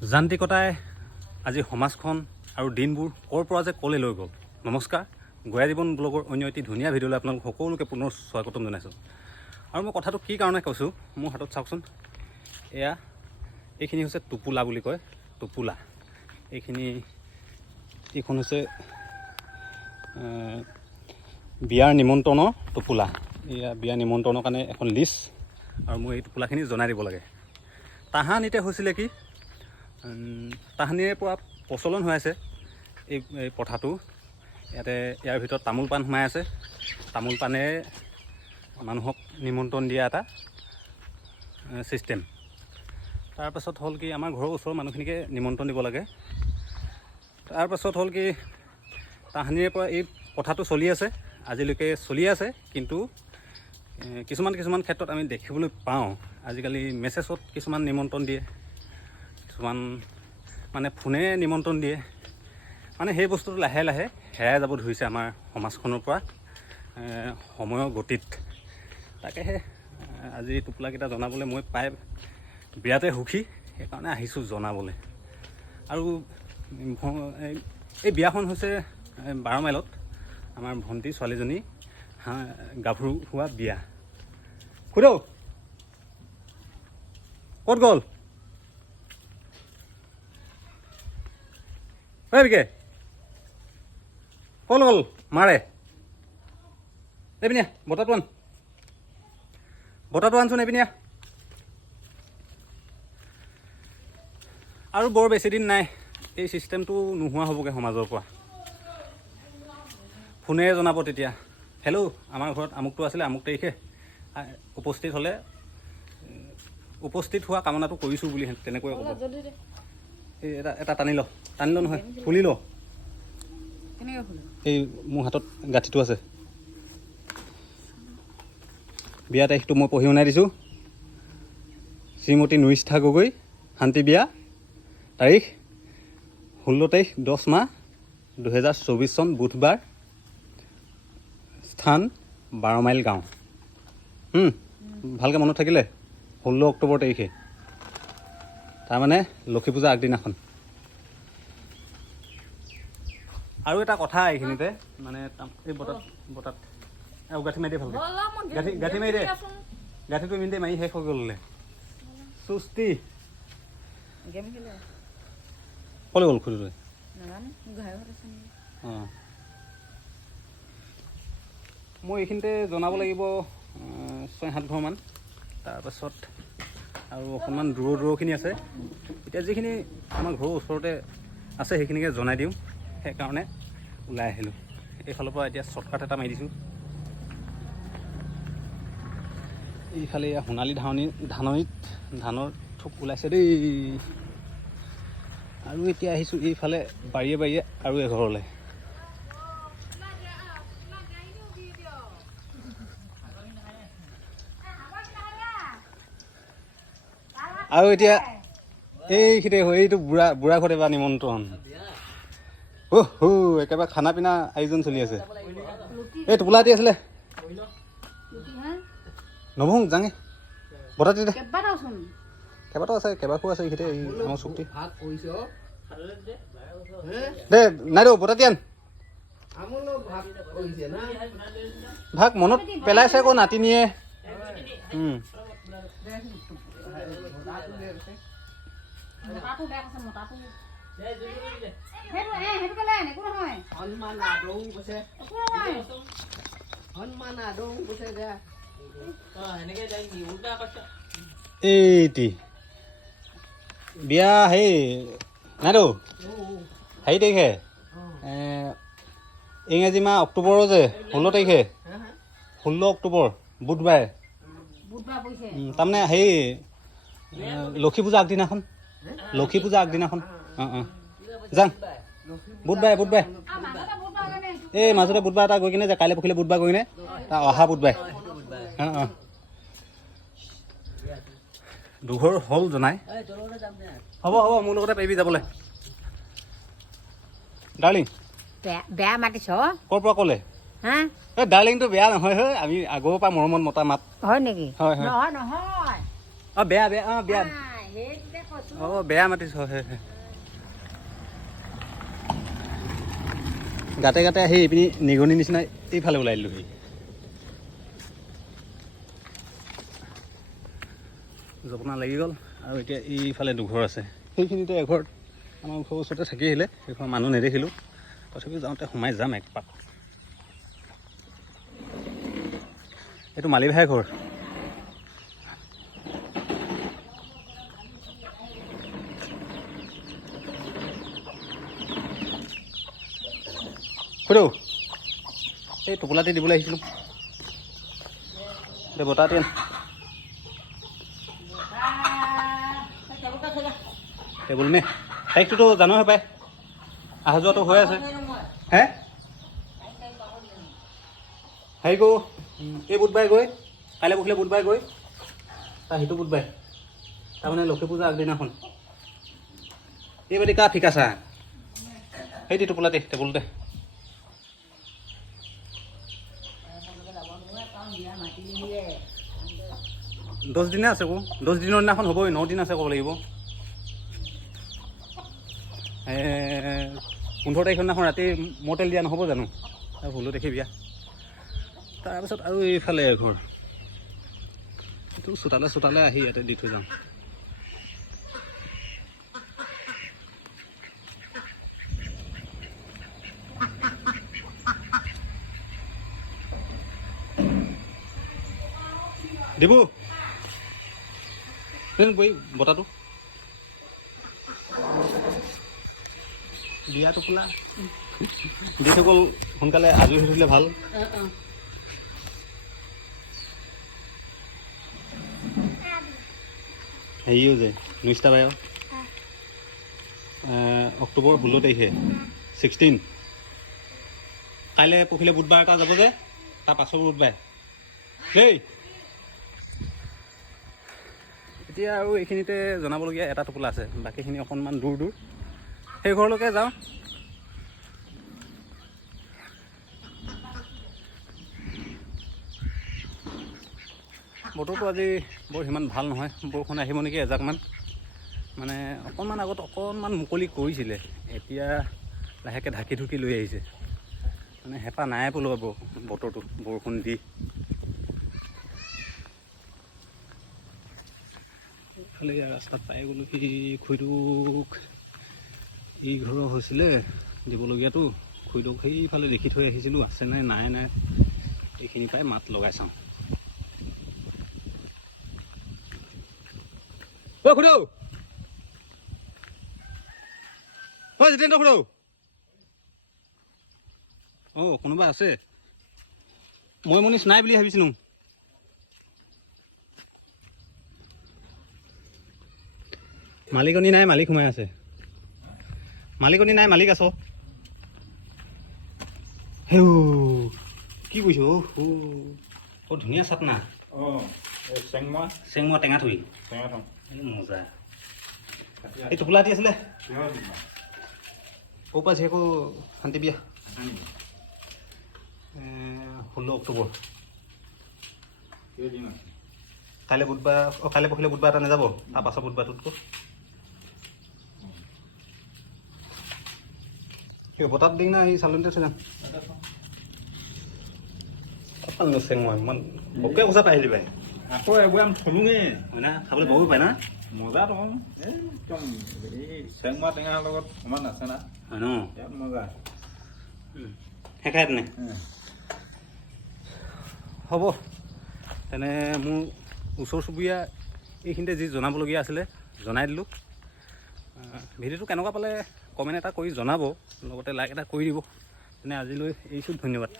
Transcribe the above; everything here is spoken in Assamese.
যান্ত্ৰিকতাই আজি সমাজখন আৰু দিনবোৰ ক'ৰ পৰা যে ক'লৈ লৈ গ'ল। নমস্কাৰ, গয়া জীৱন ব্লগৰ অন্য এটি ধুনীয়া ভিডিঅ'লৈ আপোনালোক সকলোকে পুনৰ স্বাগতম জনাইছোঁ। আৰু মই কথাটো কি কাৰণে কৈছোঁ, মোৰ হাতত চাওকচোন, এইখিনি হৈছে টোপোলা বুলি কয়, টোপোলা। এইখন হৈছে বিয়াৰ নিমন্ত্ৰণৰ টোপোলা। এয়া বিয়াৰ নিমন্ত্ৰণৰ কাৰণে এখন লিষ্ট, আৰু মই এই টোপোলাখিনি জনাই দিব লাগে। তাহানিতে হৈছিলে কি, তাহানিৰে পৰা প্ৰচলন হৈ আছে এই প্ৰথাটো। ইয়াৰ ভিতৰত তামোল পাণ সোমাই আছে। তামোল পাণেৰে মানুহক নিমন্ত্ৰণ দিয়া এটা ছিষ্টেম। তাৰপাছত হ'ল কি, আমাৰ ঘৰৰ ওচৰৰ মানুহখিনিকে নিমন্ত্ৰণ দিব লাগে। তাৰপাছত হ'ল কি, তাহানিৰে পৰা এই প্ৰথাটো চলি আছে, আজিলৈকে চলি আছে। কিন্তু কিছুমান ক্ষেত্ৰত আমি দেখিবলৈ পাওঁ, আজিকালি মেছেজত কিছুমান নিমন্ত্ৰণ দিয়ে, কিছুমান মানে ফোনেৰে নিমন্ত্ৰণ দিয়ে। মানে সেই বস্তুটো লাহে লাহে হেৰাই যাব ধৰিছে আমাৰ সমাজখনৰ পৰা সময়ৰ গতিত। তাকেহে আজি টোপোলাকেইটা জনাবলৈ মই পাই বিৰাটে সুখী, সেইকাৰণে আহিছোঁ জনাবলৈ। আৰু এই বিয়াখন হৈছে 12 মাইলত আমাৰ ভণ্টি ছোৱালীজনী গাভৰু হোৱা বিয়া। খুড়ৌ ক'ত গ'ল? বিকে ক'ত গ'ল? মাৰে এইপিনে বতাহটো আনচোন এইপিনে। আৰু বৰ বেছি দিন নাই, এই ছিষ্টেমটো নোহোৱা হ'বগৈ সমাজৰ পৰা। ফোনেৰে জনাব তেতিয়া, হেল্ল', আমাৰ ঘৰত আমুকটো আছিলে, আমুক তাৰিখে উপস্থিত হ'লে উপস্থিত হোৱা কামনাটো কৰিছোঁ বুলি তেনেকৈ ক'ব। এই এটা টানি ল নহয়, খুলি ল। এই মোৰ হাতত গাঁঠিটো আছে। বিয়া তাৰিখটো মই পঢ়ি শুনাই দিছোঁ। শ্ৰীমতী নুৰিষ্ঠা গগৈ, শান্তি বিয়া, তাৰিখ 16 তাৰিখ 10 মাহ 2024 চন, বুধবাৰ, স্থান 12 মাইল গাঁও। ভালকৈ মনত থাকিলে, 16 অক্টোবৰ তাৰিখে, তাৰমানে লক্ষী পূজা আগদিনাখন। আৰু এটা কথা এইখিনিতে, মানে এই বতাত আৰু গাঁঠি মাৰি দিয়ে ভালকৈ, গাঁঠি মাৰি দে। গাঁঠিটো ইমিনিটে মাৰি শেষ হৈ গ'লে সুস্তি ক'লৈ গ'ল খুড়ীটোৱে? অঁ, মই এইখিনিতে জনাব লাগিব 6-7 ঘৰমান। তাৰপাছত আৰু অকণমান দূৰৰখিনি আছে। এতিয়া যিখিনি আমাৰ ঘৰৰ ওচৰতে আছে সেইখিনিকে জনাই দিওঁ, সেইকাৰণে ওলাই আহিলোঁ। এইফালৰ পৰা এতিয়া শ্বৰ্টকাট এটা মাৰি দিছোঁ। এইফালে সোণালী ধাননিত ধানৰ থোক ওলাইছে দেই। আৰু এতিয়া আহিছোঁ এইফালে বাৰীয়ে আৰু এঘৰলৈ। আৰু এতিয়া এইটো বুঢ়া ঘৰত এবাৰ নিমন্ত্ৰণ। একেবাৰে খানা পিনা আয়োজন চলি আছে। এই টোপোলা এটি আছিলে, নবহো যাঙে বতাহ দি দে। কেইবাটাও আছে, কেইবাখো আছে এইখিনিতে, এই আমাৰ চুক্তি দে নাই দেউ বতাহ দি আন। ভাগ মনত পেলাইছে আকৌ নাতিনীয়ে। এইটি বিয়া হেৰি নাই দেউ, 4 তাৰিখে ইংৰাজী মাহ অক্টোবৰৰ যে 16 তাৰিখে, 16 অক্টোবৰ বুধবাৰে। তাৰমানে হেৰি লক্ষী পূজা আগদিনাখন, অঁ যাম বুধবাৰে। এই মাজতে বুধবাৰ এটা গৈ কিনে যে, কাইলৈ পৰহিলে বুধবাৰ গৈ কিনে তাৰ অহা বুধবাৰে। অঁ দুঘৰ হ'ল জনাই। হ'ব মোৰ লগতে পাৰিবি যাবলৈ। ডাৰ্লিং বেয়া মাতিছ ক'ৰ পৰা ক'লে? এই ডাৰ্লিংটো বেয়া নহয়, আমি আগৰ পৰা মৰমত মতা মাত। হয় নেকি? হয়। নহয় অঁ বেয়া অঁ বেয়া মাতিছ হয়। গাতে গাতে আহি এইপিনি নিগনি নিচিনা এইফালে ওলাই দিলোহি। জপনা লাগি গ'ল আৰু এতিয়া এইফালে দুঘৰ আছে, সেইখিনিতে এঘৰ আমাৰ ঘৰৰ ওচৰতে থাকি আহিলে, সেইঘৰ মানুহ নেদেখিলোঁ, তথাপিও যাওঁতে সোমাই যাম একপাক। এইটো মালি ভাইৰ ঘৰ। সুধো এই টোপোলাটি দিবলৈ আহিছিলোঁ, দে বতাহটি আন। টেবুল নে তাৰিখটোতো জানোহে পায়, অহা যোৱাটো হৈ আছে। হে হেৰি কৰোঁ, এই বুধবাৰে গৈ কাইলৈ পৰহিলে বুধবাৰে গৈ তাৰ সিটো বুধবাৰে তাৰমানে লক্ষী পূজা আগদিনাখন এইবাদি কা ফিকা চা সেই টোপোলাতে টেবুলতে। দহ দিনে আছে আকৌ, 10 দিনৰ দিনাখন হ'বই, 9 দিন আছে ক'ব লাগিব। 15 তাৰিখৰ দিনাখন ৰাতি মৰ্টেল দিয়া নহ'ব জানো, 16 তাৰিখে বিয়া। তাৰপিছত আৰু এইফালে এঘৰ, এইটো চোতালে আহি ইয়াতে দি থৈ যাম। দিব বহি বতাহটো বিয়া টোপোলা দি থৈ গ'ল, সোনকালে আজৰি হৈ থাকিলে ভাল। হেৰিও যে নুইষ্টা বায় অক্টোবৰ 16 তাৰিখে 16, কাইলৈ পৰহিলে বুধবাৰ এটা যাব যে, তাৰ পাছৰ বুধবাৰে দেই। এতিয়া আৰু এইখিনিতে জনাবলগীয়া এটা টোপোলা আছে, বাকীখিনি অকণমান দূৰ দূৰ, সেই ঘৰলৈকে যাওঁ। বতৰটো আজি বৰ সিমান ভাল নহয়, বৰষুণ আহিব নেকি এজাকমান, মানে অকণমান আগত অকণমান মুকলি কৰিছিলে, এতিয়া লাহেকৈ ঢাকি ঢুকি লৈ আহিছে, মানে হেঁপাহ নাই পেলোৱা বতৰটো বৰষুণ দি। এইফালে ৰাস্তাত পাই গ'লোঁ, সি খুৰীটোক এই ঘৰৰ হৈছিলে দিবলগীয়াটো, খুৰীটোক সেইফালে দেখি থৈ আহিছিলোঁ, আছে নাই নাই, এইখিনি পাই মাত লগাই চাওঁ। অ' খুড়ৌ, অ' জিতেন্দ্ৰ খুড়ৌ, অঁ কোনোবা আছে, মই মনীষ নাই বুলি ভাবিছিলোঁ। মালিকনী নাই, মালিক সোমাই আছে। মালিকনী নাই, মালিক আছ। হেউ কি কৰিছ? বৰ ধুনীয়া চাটনা। চেংমৰা টেঙা থৈ মজা। এই টোপোলা এটি আছিলে ক'ৰ পৰা জীয়েকো শান্তি বিয়া 16 অক্টোবৰ। কাইলৈ বুধবাৰ, কাইলৈ পৰহিলে বুধবাৰ এটা নাযাব, তাৰ পাছৰ বুধবাৰটোতকৈ বতাত দিং না এই চালনীতে থৈ যাম। চেংমৰা ইমান বকে কোচা পাই আহিলি পাই, আকৌ একবাৰ থলোঙে হয় না, খাবলৈ পাবই পায় না, মজা তো একদম এই চেংমৰা টেঙাৰ লগত সমান আছে না, হয় ন, ইয়াত মজা শেষাই তেনে। হ'ব তেনে, মোৰ ওচৰ চুবুৰীয়া এইখিনিতে যি জনাবলগীয়া আছিলে জনাই দিলোঁ। ভিডিঅ'টো কেনেকুৱা পালে কমেণ্ট এটা কৰি জনাব, লগতে লাইক এটা কৰি দিব। তেনে আজিলৈ এৰিছোঁ, ধন্যবাদ।